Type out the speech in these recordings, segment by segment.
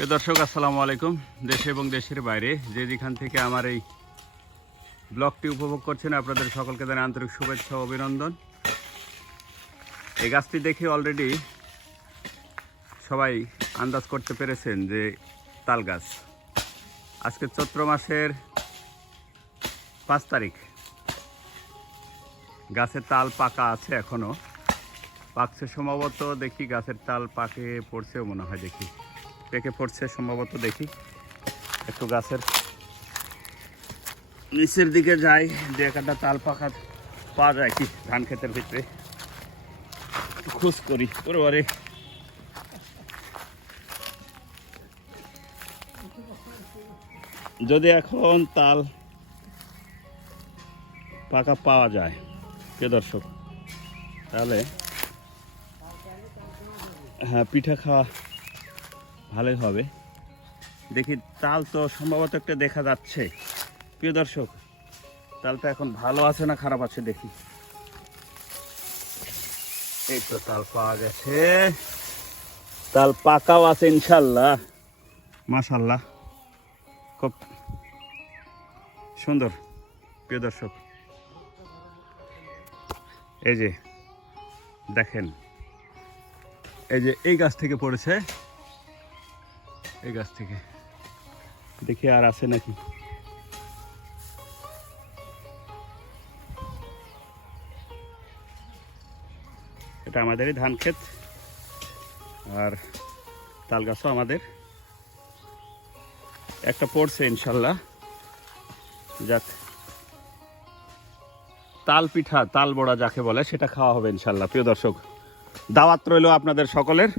প্রিয় দর্শক, আসসালামু আলাইকুম। দেশে এবং দেশের বাইরে যে যেখান থেকে আমার এই ব্লগটি উপভোগ করছেন, আপনাদের সকলকে জানাই আন্তরিক শুভেচ্ছা অভিনন্দন। এই গাছটি দেখে অলরেডি সবাই আন্দাজ করতে পেরেছেন যে তাল গাছ। আজকে চৈত্র মাসের পাঁচ তারিখ। গাছের তাল পাকা আছে এখনও পাকছে সম্ভবত দেখি গাছের তাল পাকে পড়ছেও মনে হয় দেখি। পেকে পড়ছে, সম্ভবত দেখি। একটু গাছের নিচের দিকে যাই দু একটা তাল পাকা পাওয়া যায় কি, ধান ক্ষেতের ভিতরে। খোঁজ করি, ওরে যদি এখন তাল পাকা পাওয়া যায় কে দর্শক, তাহলে হ্যাঁ পিঠা খাওয়া ভালোই হবে। দেখি তাল তো সম্ভবত একটা দেখা যাচ্ছে। প্রিয় দর্শক, তালটা এখন ভালো আছে না খারাপ আছে দেখি। এই তো তাল পাওয়া গেছে। তাল পাকাও আছে ইনশাল্লাহ। মাশাল্লাহ। খুব সুন্দর, প্রিয় দর্শক। এই যে, দেখেন। এই যে এই গাছ থেকে পড়েছে। এই গাছ থেকে। দেখি আর আছে নাকি। এটা আমাদেরই ধান ক্ষেত, আর তাল গাছও আমাদের। একটা পড়ছে ইনশাল্লাহ। যাক। তাল পিঠা, তাল বড়া যাকে বলে, সেটা খাওয়া হবে ইনশাল্লাহ, প্রিয় দর্শক। দাওয়াত রইল আপনাদের সকলের,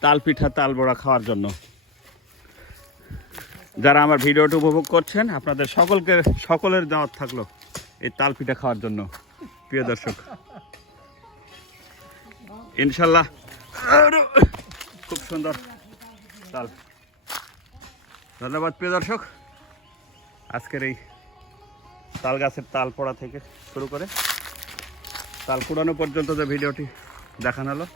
তাল পিঠা, তাল বড়া খাওয়ার জন্য। যারা আমার ভিডিওটি উপভোগ করছেন, আপনাদের সকলকে, সকলের দাওয়াত থাকল এই তাল পিঠা খাওয়ার জন্য। প্রিয় দর্শক, ইনশাল্লাহ খুব সুন্দর তাল। ধন্যবাদ প্রিয় দর্শক। আজকের এই তাল গাছের তাল পড়া থেকে শুরু করে তাল কুড়ানো পর্যন্ত যে ভিডিওটি দেখানো হলো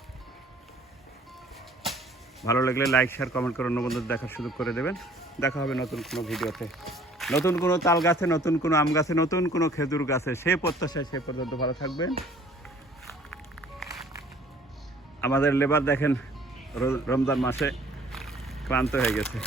ভালো লাগলে লাইক শেয়ার কমেন্ট করে অন্য বন্ধুদের দেখার সুযোগ করে দেবেন। দেখা হবে নতুন কোনো ভিডিওতে। নতুন কোনো তাল গাছে, নতুন কোনো আম গাছে, নতুন কোনো খেজুর গাছে। সে প্রত্যাশায় সে পর্যন্ত ভালো থাকবেন। আমাদের লেবার দেখেন রমজান মাসে ক্লান্ত হয়ে গেছে।